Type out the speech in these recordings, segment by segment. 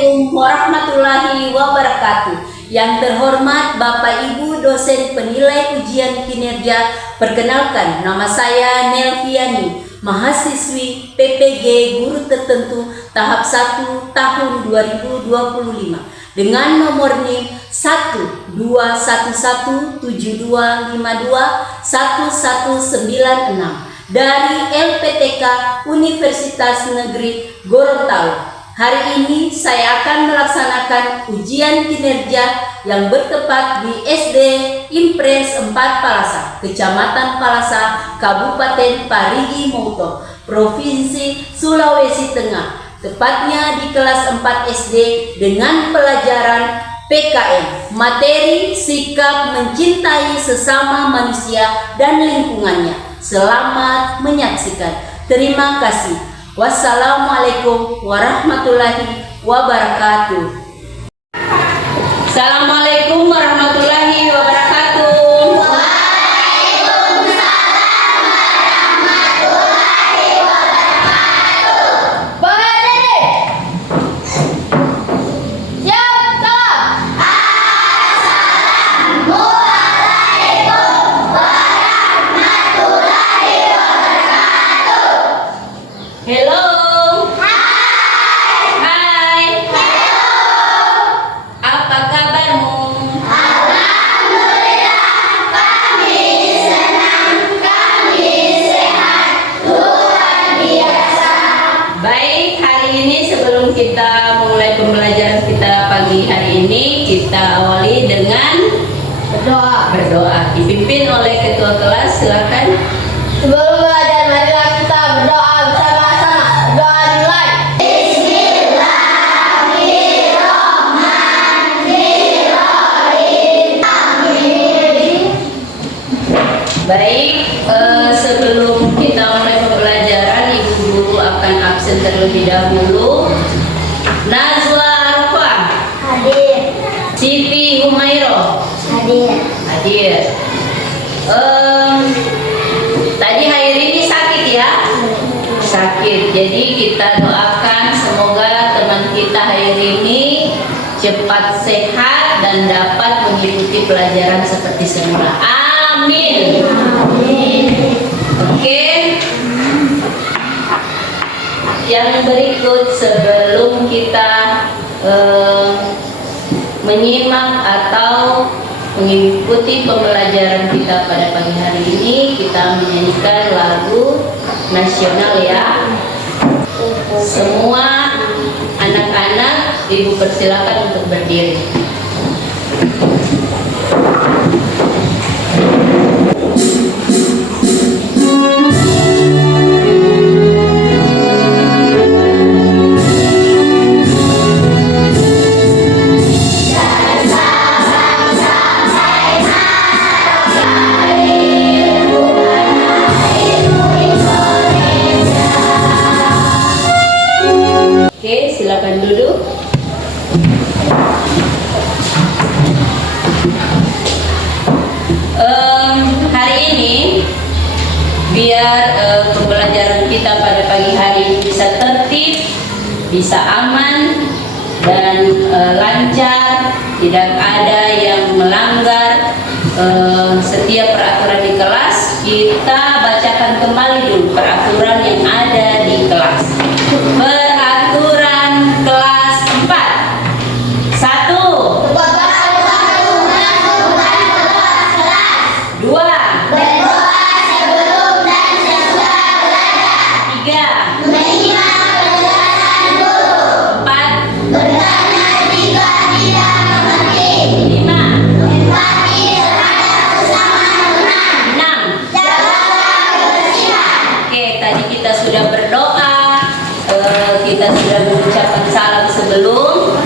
Assalamualaikum warahmatullahi wabarakatuh. Yang terhormat Bapak Ibu dosen penilai ujian kinerja, perkenalkan nama saya Nelviani, mahasiswi PPG Guru Tertentu tahap 1 tahun 2025 dengan nomor NIM 12172521196 dari LPTK Universitas Negeri Gorontalo. Hari ini saya akan melaksanakan ujian kinerja yang bertempat di SD Impres 4 Palasa, Kecamatan Palasa, Kabupaten Parigi Motong, Provinsi Sulawesi Tengah. Tepatnya di kelas 4 SD dengan pelajaran PKM, materi sikap mencintai sesama manusia dan lingkungannya. Selamat menyaksikan. Terima kasih. Wassalamualaikum warahmatullahi wabarakatuh. Assalamualaikum warahmatullahi wabarakatuh. Hello. Hai. Hello. Apa kabarmu? Alhamdulillah, kami senang, kami sehat, luar biasa. Baik, hari ini sebelum kita mulai pembelajaran kita pagi hari ini, kita awali dengan berdoa. Dipimpin oleh ketua kelas, silakan. Sebelum belajar, marilah kita berdoa bersama-sama. Doa dimulai. Baik, sebelum kita mulai pembelajaran, Ibu Guru akan absen terlebih dahulu. Nazwa Arfa, Hadir. Siti Humairo, Hadir. hadir. Tadi Hairi ini sakit ya? Sakit, jadi kita doakan semoga teman kita Hairi ini cepat sehat dan dapat mengikuti pelajaran seperti semula. Amin. Oke. Yang berikut sebelum kita menyimak atau mengikuti pembelajaran kita pada pagi hari ini, kita menyanyikan lagu nasional ya. Semua anak-anak, Ibu persilakan untuk berdiri. Oke, silakan duduk. Hari ini biar pembelajaran kita pada pagi hari ini bisa tertib, bisa aman dan lancar, tidak ada yang melanggar setiap peraturan di kelas. Kita bacakan kembali dulu peraturan yang ada di kelas. Peraturan kelas 4. 1. 2. Berdoa sebelum dan sesudah belajar. 3. Menyimak penjelasan guru. 4. Bertanya jika tidak mengerti. 5. Empati terhadap sesama teman. 6. Jaga kebersihan. Oke, tadi kita sudah berdoa, kita sudah mengucapkan salam sebelum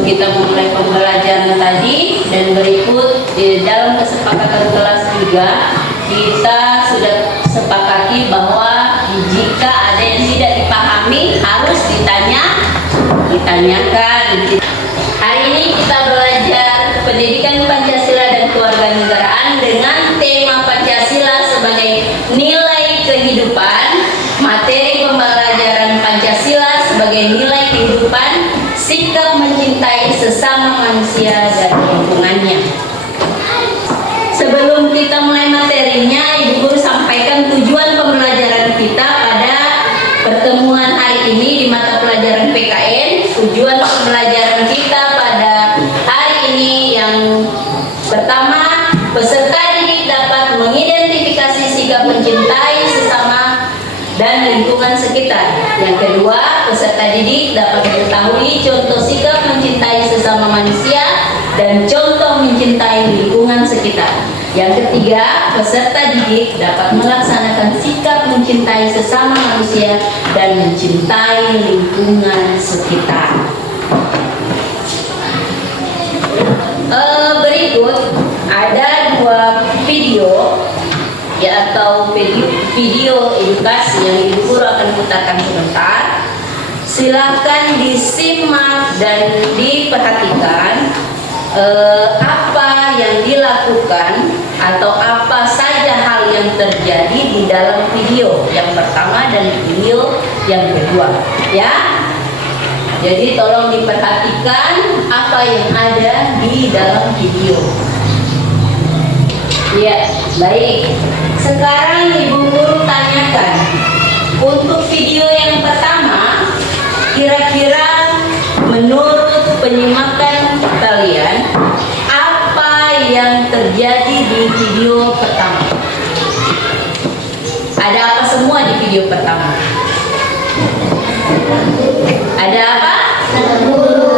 kita memulai pembelajaran tadi, dan berikut dalam kesepakatan kelas juga kita sudah sepakati bahwa jika ada yang tidak dipahami harus ditanyakan. Hari ini kita belajar pendidikan Pancasila dan kewarganegaraan dengan tema Pancasila sebagai nilai kehidupan, materi pembelajaran Pancasila sebagai nilai nilai kehidupan, sikap mencintai sesama manusia dan lingkungannya. Sebelum kita mulai materinya, Ibu Guru sampaikan tujuan pembelajaran kita pada pertemuan hari ini di mata pelajaran PKN. Tujuan pembelajaran kita pada hari ini yang pertama, peserta didik dapat mengidentifikasi sikap mencintai sesama dan lingkungan sekitar. Yang kedua, peserta didik dapat mengetahui contoh sikap mencintai sesama manusia dan contoh mencintai lingkungan sekitar. Yang ketiga, peserta didik dapat melaksanakan sikap mencintai sesama manusia dan mencintai lingkungan sekitar. Berikut ada dua video ya, atau video edukasi yang Ibu Guru akan putarkan sebentar. Silakan disimak dan diperhatikan apa yang dilakukan atau apa saja hal yang terjadi di dalam video yang pertama dan video yang kedua ya. Jadi tolong diperhatikan apa yang ada di dalam video. Ya, baik. Sekarang Ibu Guru tanyakan, untuk video yang pertama, kira-kira menurut penyimakan kalian, apa yang terjadi di video pertama? Ada apa semua di video pertama? Ada apa?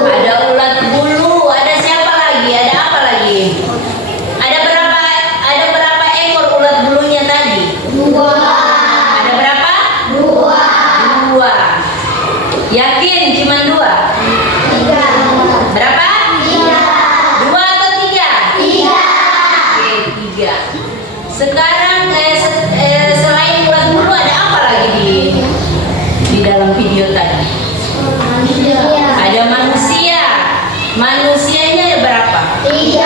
Ada ulat bulu. Ada siapa lagi? Ada apa lagi? Ada berapa ekor ulat bulunya tadi? 2. Ada berapa? 2. 2. Yakin cuma 2? 3. Berapa? 3. 2 atau 3? 3. Oke, 3. Sekarang selain ulat bulu ada apa lagi di dalam video tadi? Ada manusia. Manusianya ada berapa? 3.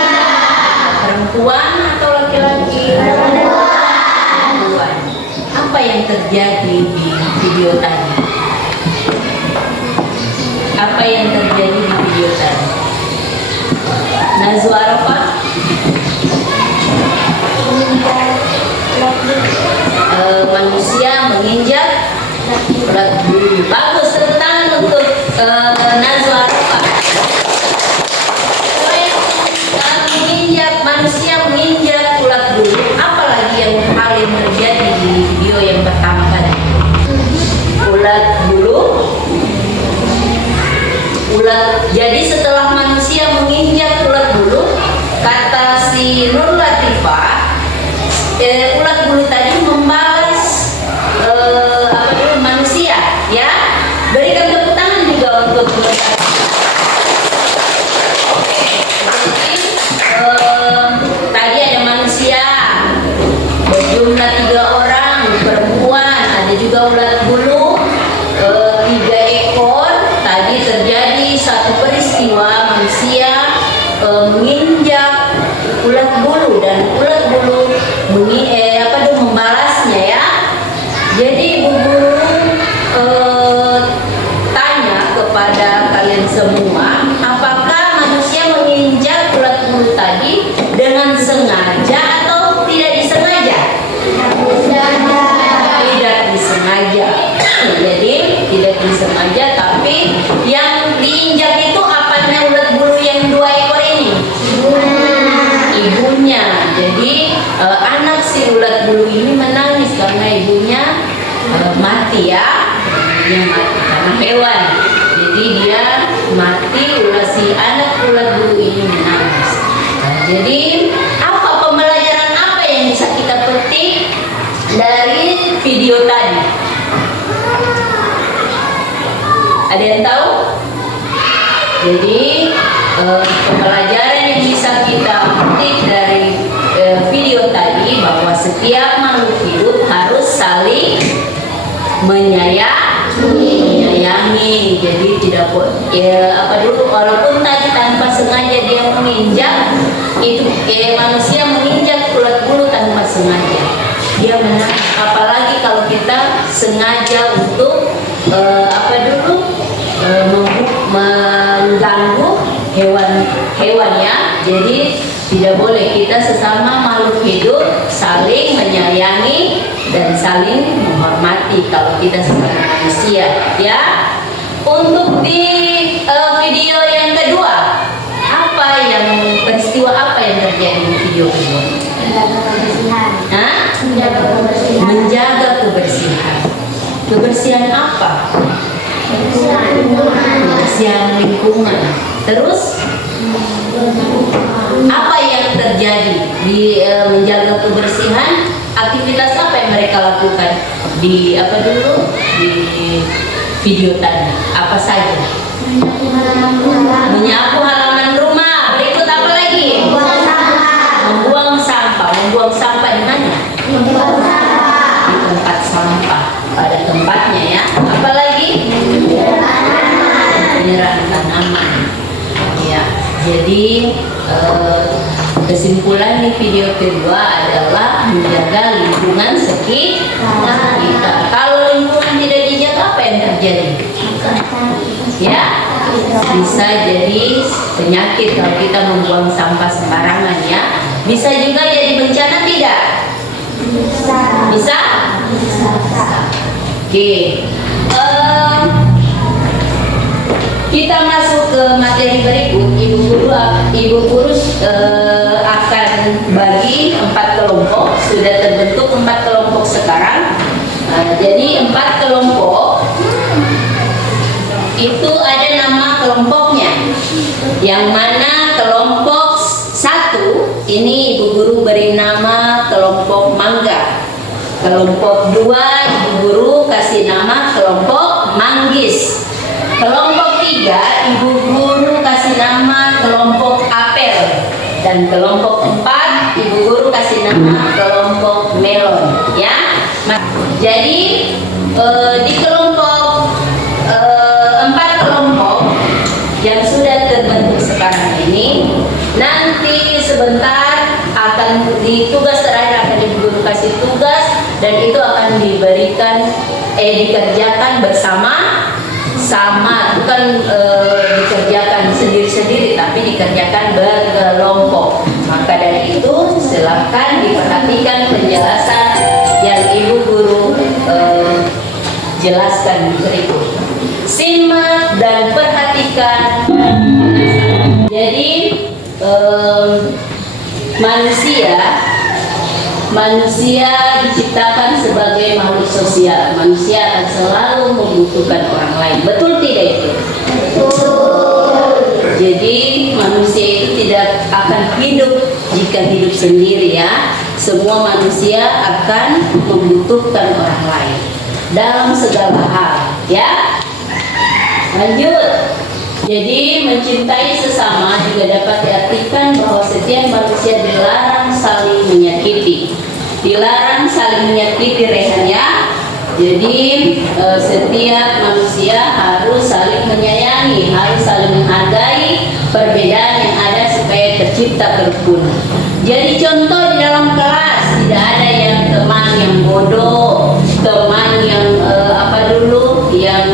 Perempuan atau laki-laki? Perempuan. Apa yang terjadi di video tadi? Apa yang terjadi di video tadi? Nazwa Arafah? Manusia menginjak ulat bulu. Bagus, tentang untuk Nazwa Arafah. Manusia menginjak ulat bulu. Apalagi yang hal yang terjadi di video yang pertama tadi? Ulat bulu. Jadi setelah manusia menginjak ulat bulu, kata si Nur Latifah, ulat bulu tadi membalas manusia, ya. Berikan tepuk tangan juga untuk ulat tadi. Tadi ada manusia berjumlah 3 orang, perempuan, ada juga ulat bulu 3 ekor. Tadi terjadi satu peristiwa manusia menginjak ulat bulu dan ulat bulu membalasnya ya. Jadi Ibu Guru tanya kepada kalian semua, apakah manusia menginjak ulat bulu tadi dengan sengaja atau tidak disengaja? Tidak disengaja. Jadi tidak disengaja, tapi yang diinjak itu apanya ulat bulu yang 2 ekor ini? Ibunya. Jadi anak si ulat bulu ini menangis karena ibunya mati ya. Dia mati karena hewan. Jadi dia mati, si anak ulat bulu ini menangis. Jadi apa pembelajaran apa yang bisa kita petik dari video tadi? Ada yang tahu? Jadi pembelajaran yang bisa kita petik dari video tadi bahwa setiap makhluk hidup harus saling menyayangi. Jadi tidak walaupun tadi tanpa sengaja dia menginjak itu, manusia menginjak ulat bulu tanpa sengaja, dia menangis. Apalagi kalau kita sengaja untuk mengganggu hewan-hewannya. Jadi tidak boleh kita sesama makhluk hidup saling menyayangi dan saling menghormati kalau kita sebagai manusia, ya. Untuk di video yang kedua, peristiwa apa yang terjadi di video kedua? Menjaga kebersihan. Hah? Menjaga kebersihan. Menjaga kebersihan. Kebersihan apa? Kebersihan lingkungan. Terus apa yang terjadi di menjaga kebersihan? Aktivitas apa yang mereka lakukan di di video tadi? Apa saja? Menyapu halaman rumah. Berikut apa lagi? Membuang sampah. Membuang sampah di mana? Di tempat sampah. Pada tempatnya, ya. Apa lagi? Menyerang tanaman. Ya. Jadi kesimpulan di video kedua adalah menjaga lingkungan sekitar kita. Kalau lingkungan tidak dijaga, apa yang terjadi? Ya, bisa jadi penyakit kalau kita membuang sampah sembarangan, ya. Bisa juga jadi bencana, tidak? Bisa? Oke. Kita masuk ke materi berikut. Ibu guru akan bagi 4 kelompok. Sudah terbentuk 4 kelompok sekarang. Jadi 4 kelompok itu ada nama kelompoknya. Yang mana kelompok 1 ini ibu guru beri nama kelompok mangga. Kelompok 2 ibu guru kasih nama kelompok manggis. Kelompok 3 ibu guru kasih nama kelompok apel. Dan kelompok 4 ibu guru kasih nama kelompok melon, ya. Jadi di kelompok 4 kelompok yang sudah terbentuk sekarang ini, nanti sebentar akan di tugas terakhir akan ibu guru kasih tugas, dan itu akan dikerjakan bersama, bukan dikerjakan sendiri-sendiri, tapi dikerjakan berkelompok. Maka dari itu silakan diperhatikan penjelasan yang ibu guru jelaskan berikut. Simak dan perhatikan. Jadi manusia diciptakan sebagai makhluk sosial. Manusia akan selalu membutuhkan orang lain. Betul tidak itu? Betul. Jadi manusia itu tidak akan hidup jika hidup sendiri, ya. Semua manusia akan membutuhkan orang lain dalam segala hal, ya. Lanjut. Jadi mencintai sesama juga dapat diartikan bahwa setiap manusia dilarang saling menyakiti. Dilarang saling menyakiti, Rehan, ya. Jadi setiap manusia harus saling menyayangi, harus saling menghargai perbedaan yang ada supaya tercipta kerukunan. Jadi contoh di dalam kelas tidak ada yang teman yang bodoh, teman yang yang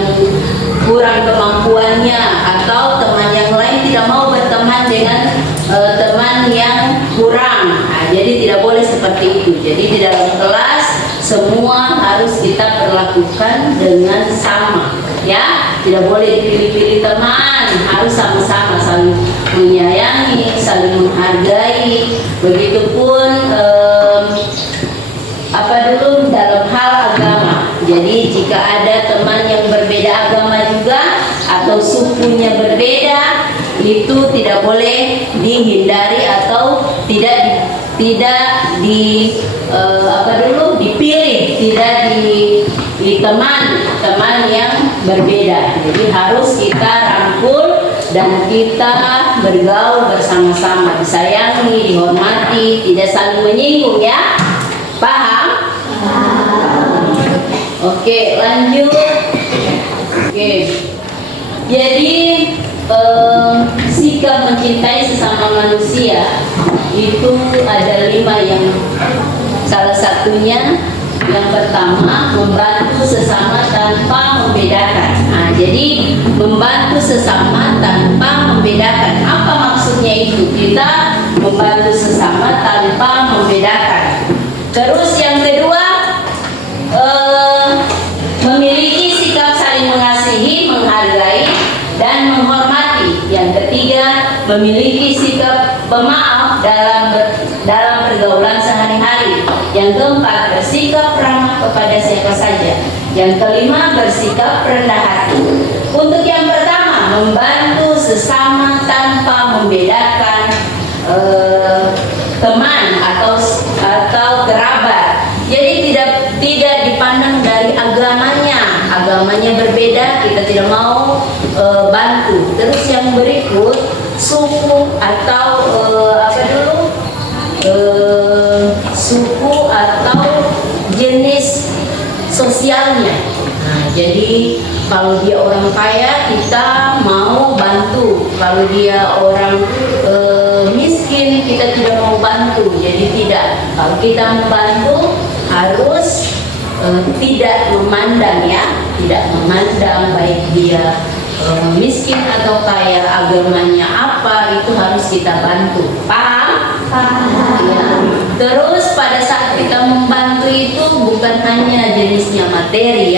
kurang kemampuannya, atau teman yang lain tidak mau berteman dengan teman yang kurang. Nah, jadi tidak boleh seperti itu. Jadi di dalam kelas semua harus kita perlakukan dengan sama, ya. Tidak boleh dipilih-pilih teman, harus sama-sama saling menyayangi, saling menghargai. Begitupun dalam hal agama. Jadi jika ada teman yang berbeda agama juga atau sukunya berbeda, itu tidak boleh dihindari atau tidak dipilih, tidak di teman yang berbeda. Jadi harus kita rangkul dan kita bergaul bersama-sama, disayangi, dihormati, tidak saling menyinggung, ya. Paham? Oke, lanjut. Oke. Jadi sikap mencintai sesama manusia itu ada 5 yang salah satunya Yang pertama, membantu sesama tanpa membedakan. Nah, jadi membantu sesama tanpa membedakan. Apa maksudnya itu? Kita membantu sesama tanpa membedakan. Terus yang kedua, memiliki sikap saling mengasihi, menghargai, dan menghormati. Yang ketiga, memiliki sikap pemaaf dalam pergaulan sehari-hari. Yang keempat, bersikap ramah kepada siapa saja. Yang kelima, bersikap rendah hati. Untuk yang pertama, membantu sesama tanpa membedakan teman atau kerabat. Jadi tidak dipandang dari agamanya berbeda, kita tidak mau bantu. Terus yang berikut, suku atau suku atau jenis sosialnya. Nah, jadi kalau dia orang kaya kita mau bantu, kalau dia orang miskin kita tidak mau bantu. Jadi tidak, kalau kita membantu harus tidak memandang tidak memandang baik dia miskin atau kaya, agamanya apa, itu harus kita bantu. Paham? Ya. Terus pada saat kita membantu itu bukan hanya jenisnya materi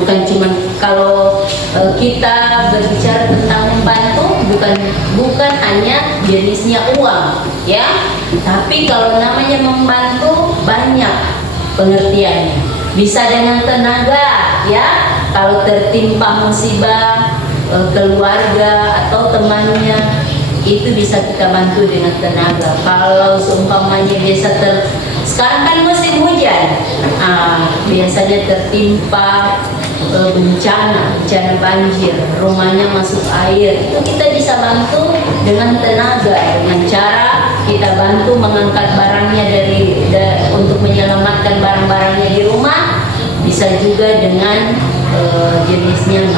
bukan cuma kalau kita berbicara tentang membantu bukan hanya jenisnya uang tapi kalau namanya membantu banyak pengertiannya. Bisa dengan tenaga kalau tertimpa musibah keluarga atau temannya, itu bisa kita bantu dengan tenaga. Kalau seumpamanya sekarang kan musim hujan, biasanya tertimpa bencana banjir, rumahnya masuk air, itu kita bisa bantu dengan tenaga, dengan cara kita bantu mengangkat barangnya untuk menyelamatkan barang-barangnya di rumah. Bisa juga dengan jenisnya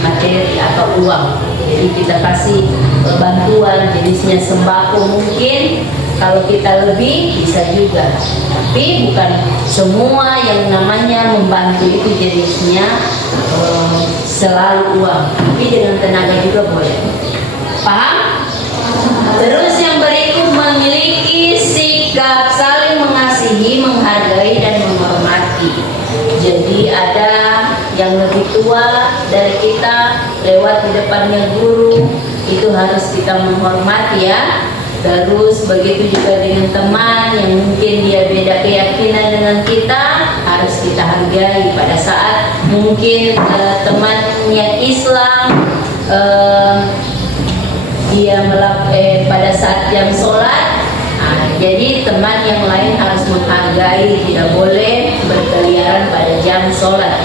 materi atau uang. Jadi kita kasih bantuan jenisnya sembako, mungkin kalau kita lebih bisa juga. Tapi bukan semua yang namanya membantu itu jenisnya selalu uang, tapi dengan tenaga juga boleh. Paham? Terus yang berikut, memiliki sikap saling mengasihi, menghargai, dan menghormati. Jadi ada yang lebih tua dari kita lewat di depannya guru, itu harus kita menghormati Terus begitu juga dengan teman yang mungkin dia beda keyakinan dengan kita, harus kita hargai. Pada saat mungkin teman yang Islam dia pada saat jam sholat, jadi teman yang lain harus menghargai, tidak boleh berkeliaran pada jam sholat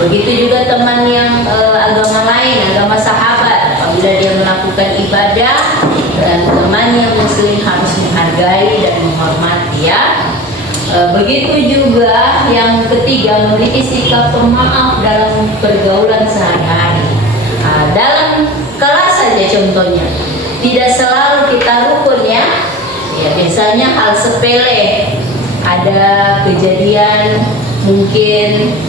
Begitu juga teman yang agama lain, agama sahabat, apabila dia melakukan ibadah, dan teman yang muslim harus menghargai dan menghormati Begitu juga yang ketiga, memiliki sikap pemaaf dalam pergaulan sehari-hari. Dalam kelas saja contohnya, tidak selalu kita rukun biasanya hal sepele, ada kejadian mungkin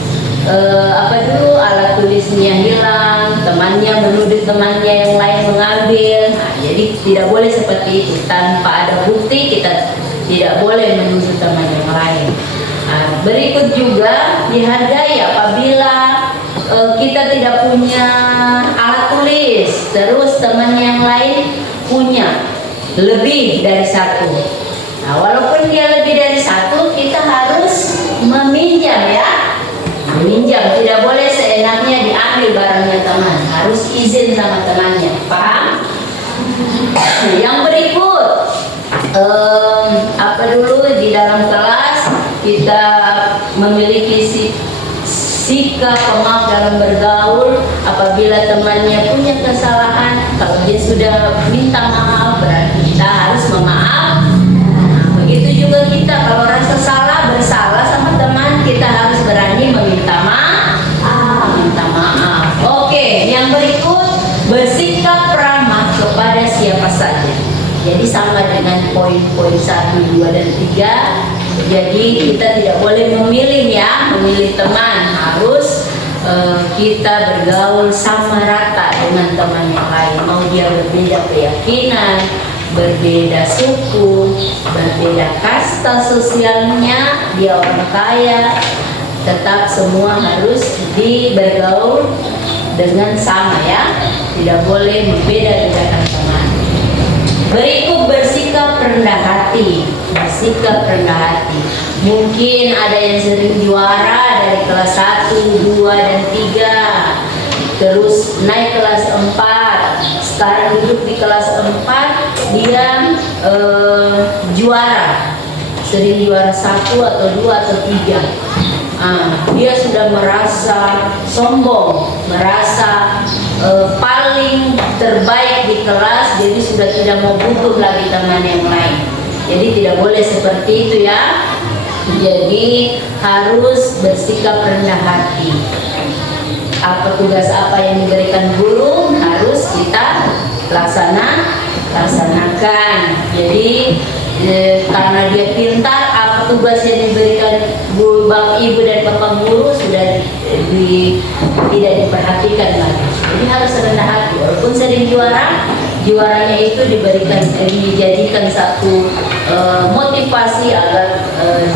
alat tulisnya hilang, temannya menuduh temannya yang lain mengambil. Jadi tidak boleh seperti itu, tanpa ada bukti kita tidak boleh menuduh teman yang lain. Berikut juga dihargai apabila kita tidak punya alat tulis, terus teman yang lain punya lebih dari satu. Walaupun dia lebih dari satu, kita harus meminjam meminjam, tidak boleh seenaknya diambil barangnya teman, harus izin sama temannya. Paham? Yang berikut, di dalam kelas kita memiliki sikap pemaaf dalam bergaul. Apabila temannya punya kesalahan, kalau dia sudah minta maaf, berarti kita harus memaaf. Begitu juga kita kalau rasa bersalah sama teman, kita harus berani meminta maaf. Oke, yang berikut, bersikap ramah kepada siapa saja. Jadi sama dengan poin-poin 1, 2, dan 3, Jadi kita tidak boleh memilih ya, memilih teman, harus kita bergaul sama rata dengan teman yang lain. Mau dia berbeda keyakinan, berbeda suku, berbeda kasta sosialnya, dia orang kaya, tetap semua harus bergaul dengan sama ya, tidak boleh membeda-bedakan teman. Berikut bersikap rendah hati. Bersikap rendah hati. Mungkin ada yang sering juara dari kelas 1, 2, dan 3. Terus naik kelas 4. Sekarang duduk di kelas 4, dia juara. Sering juara 1 atau 2 atau 3. Dia sudah merasa sombong, merasa paling terbaik di kelas, jadi sudah tidak mau butuh lagi teman yang lain. Jadi tidak boleh seperti itu ya. Jadi harus bersikap rendah hati. Apa tugas apa yang diberikan guru harus kita laksanakan. Jadi karena dia pintar, apa tugas yang diberikan guru, ibu dan bapak guru sudah tidak diperhatikan lagi. Jadi harus rendah hati. Walaupun sering juaranya itu dijadikan satu motivasi agar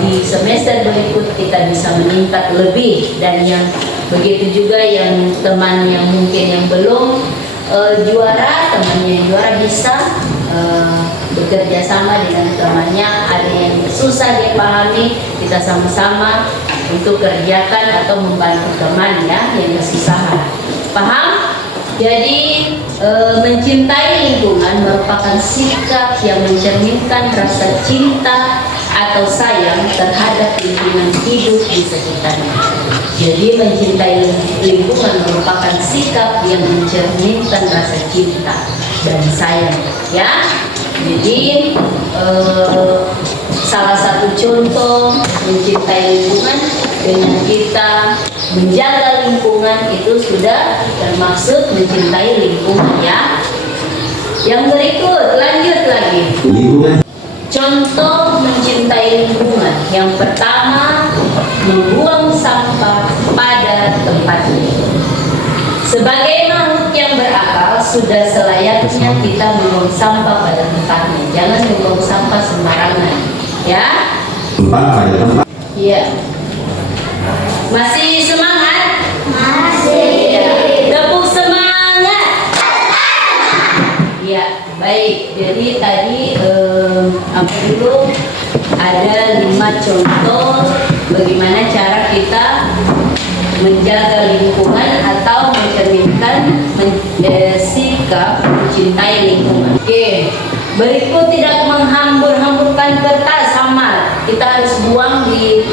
di semester berikut kita bisa meningkat lebih. Dan yang begitu juga yang teman yang mungkin yang belum juara, temannya yang juara bisa bekerja sama dengan temannya. Ada yang susah dia pahami, kita sama-sama untuk kerjakan atau membantu teman ya yang kesusahan. Paham? Jadi mencintai lingkungan merupakan sikap yang mencerminkan rasa cinta atau sayang terhadap lingkungan hidup di sekitarnya. Jadi mencintai lingkungan merupakan sikap yang mencerminkan rasa cinta dan sayang ya. Jadi salah satu contoh mencintai lingkungan dengan kita menjaga lingkungan itu sudah termasuk mencintai lingkungan ya. Yang berikut lanjut lagi. Contoh mencintai lingkungan. Yang pertama, membuang sampah pada tempatnya. Sebagai makhluk yang berakal, sudah selayaknya kita membuang sampah pada tempatnya. Jangan membuang sampah sembarangan, ya. Tempat pada tempat. Iya. Masih semangat? Masih. Ya. Tepuk semangat. Ya, baik. Jadi tadi apa dulu? Ada 5 contoh bagaimana cara kita menjaga lingkungan atau mencerminkan sikap mencintai lingkungan. Oke, berikut tidak menghambur-hamburkan kertas sama. Kita harus buang di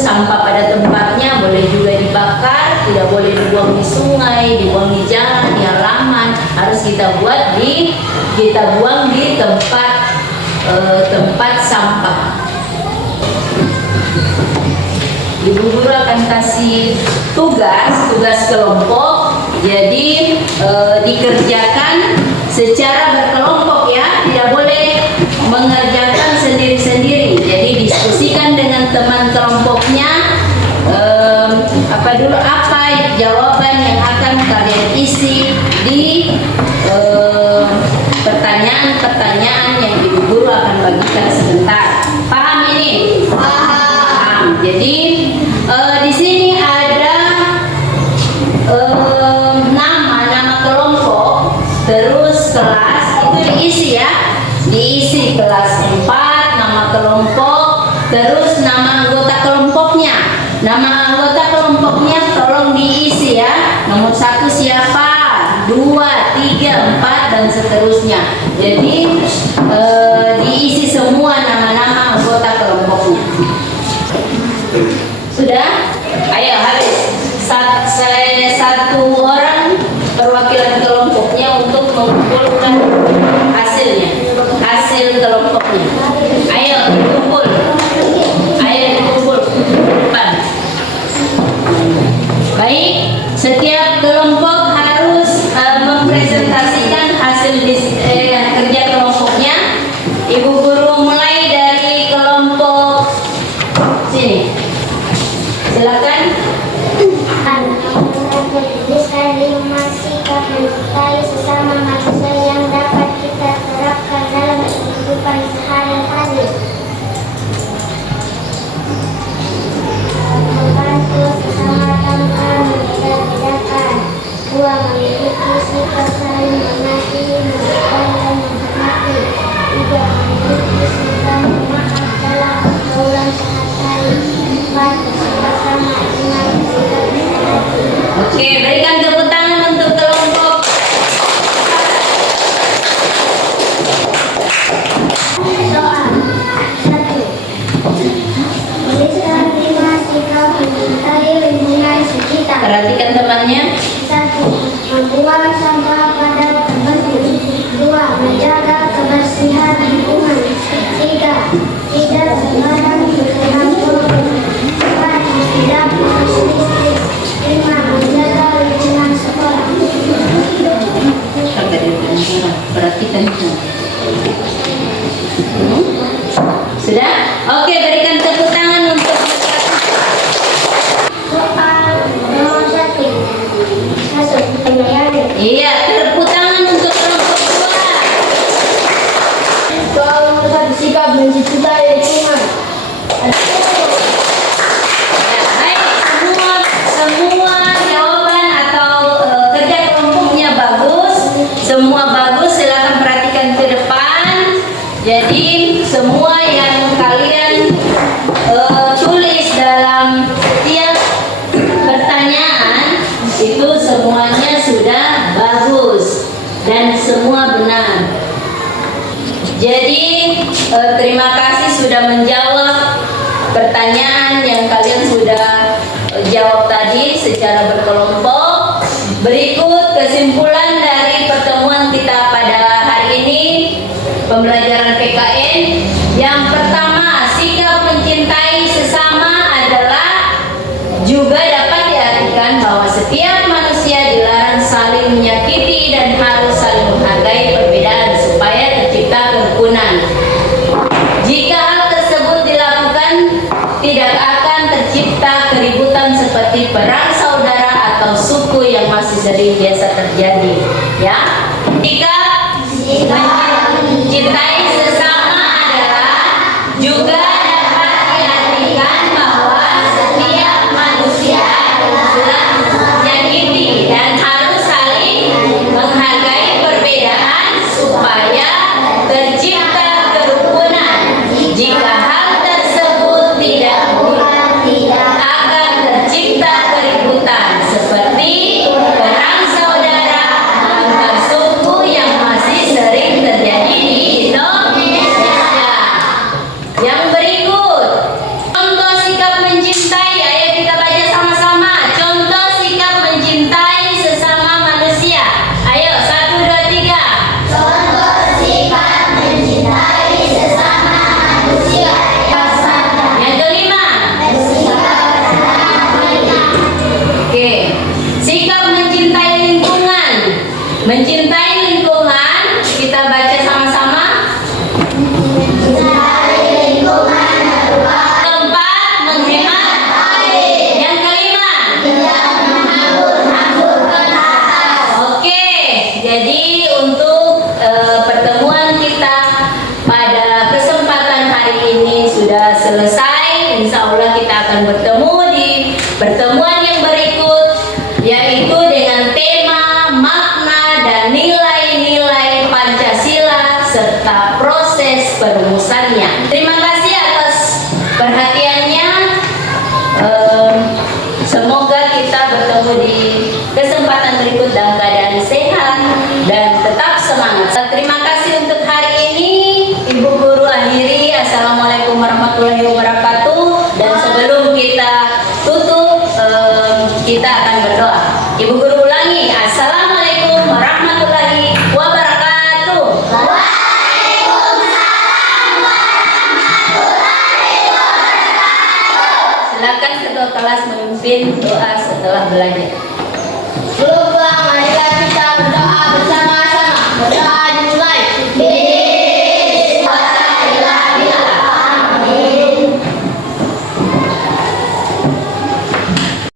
sampah pada tempatnya. Boleh juga dibakar, tidak boleh dibuang di sungai, dibuang di jalan, di halaman. Harus kita buang di tempat sampah. Ibu guru akan kasih tugas kelompok. Jadi dikerjakan secara berkelompok ya, tidak boleh mengerjakan sendiri-sendiri. Jadi diskusikan dengan teman kelompoknya apa jawaban yang akan kalian isi di pertanyaan-pertanyaan yang ibu guru akan bagikan sebentar. Paham ini? Paham. Jadi di sini ada nama kelompok, terus kelas itu diisi ya, diisi kelas 4, nama kelompok, terus nama anggota kelompoknya. Nama anggota kelompoknya tolong diisi ya. Nomor 1 siapa, 2, 3, 4 dan seterusnya. Jadi diisi semua nama-nama anggota kelompoknya. Sudah? Ayo habis. Saya 1 orang perwakilan kelompoknya untuk mengumpulkan hasilnya. Hasil kelompoknya. Ayo dikumpul. Ayo dikumpul. Depan. Baik, setiap kelompok harus mempresentasikan hasil kerja kelompoknya. Ibu guru mulai dari kelompok Dua, memiliki sifat saling mengasihi, mencintai, dan menghormati. Tiga, memiliki sifat pemaaf dalam pergaulan sehari-hari. Empat, bersifat ramah dengan bersikap hati. Oke, berikan tepuk tangan untuk kelompok. Soal 1. Tuliskan 5 sikap mencintai lingkungan sekitar. Perhatikan temannya. 1. Membuang sampah pada tempatnya. 2. Menjaga kebersihan lingkungan. 3. Tidak sembarang menggunakan polusi. 4. Tidak boros listrik. 5. Menjaga lingkungan sekolah. Perhatikan. Sudah? Oke, berikan tepuk tangan untuk Soal nomor 1. Masuk penilaian. iya, tepuk tangan untuk kelompok 2. Soal nomor 1. Sikap mencintai lingkungan. Ya, baik, semua jawaban atau kerja kelompoknya bagus. Semua bagus, silakan perhatikan ke depan. Jadi semua yang kalian tulis dalam setiap pertanyaan itu semuanya sudah bagus dan semua benar. Jadi terima kasih sudah menjawab pertanyaan yang kalian sudah jawab tadi secara berkelompok. Berikut kesimpulan dari pertemuan kita pada hari ini, pembelajaran PKN. Yang pertama, sikap mencintai sesama adalah juga dapat diartikan bahwa setiap manusia dilarang saling menyakiti dan harus saling menghargai perbedaan supaya tercipta kerukunan. Jika hal tersebut dilakukan, tidak akan tercipta keributan seperti perang saudara atau suku yang masih sering biasa terjadi. Ya, sikap mencintai sesama adalah juga dapat diartikan bahwa setiap manusia dilarang menyakiti dan harus saling menghargai perbedaan supaya tercipta kerukunan. Jika hal tersebut tidak akan tercipta keributan seperti perang saudara antar suku yang masih sering terjadi di Indonesia. Yang berikut, contoh sikap mencintai. Ayo kita baca sama-sama. Contoh sikap mencintai sesama manusia. Ayo, 1, 2, 3. Contoh sikap mencintai sesama manusia. Yang kelima. Oke, sikap mencintai lingkungan. Mencintai lingkungan, kita baca sama-sama. Keempat, menghemat air. Yang kelima, oke, jadi untuk pertemuan kita pada kesempatan hari ini sudah selesai. Insya Allah kita akan bertemu di pertemuan yang berikut, yaitu dengan tema makna dan nilai-nilai Pancasila serta proses perumusannya. Terima kasih atas perhatiannya. Semoga kita bertemu di kesempatan berikut dalam keadaan sehat dan tetap semangat. Terima kasih untuk hari ini. Ibu Guru akhiri. Assalamualaikum warahmatullahi wabarakatuh. Dan sebelum kita tutup, kita akan berdoa. Ibu Guru ulangi. Assalamualaikum warahmatullahi wabarakatuh. Silakan ketua kelas memimpin doa setelah belajar. Sebelum pulang, marilah kita berdoa bersama-sama. Berdoa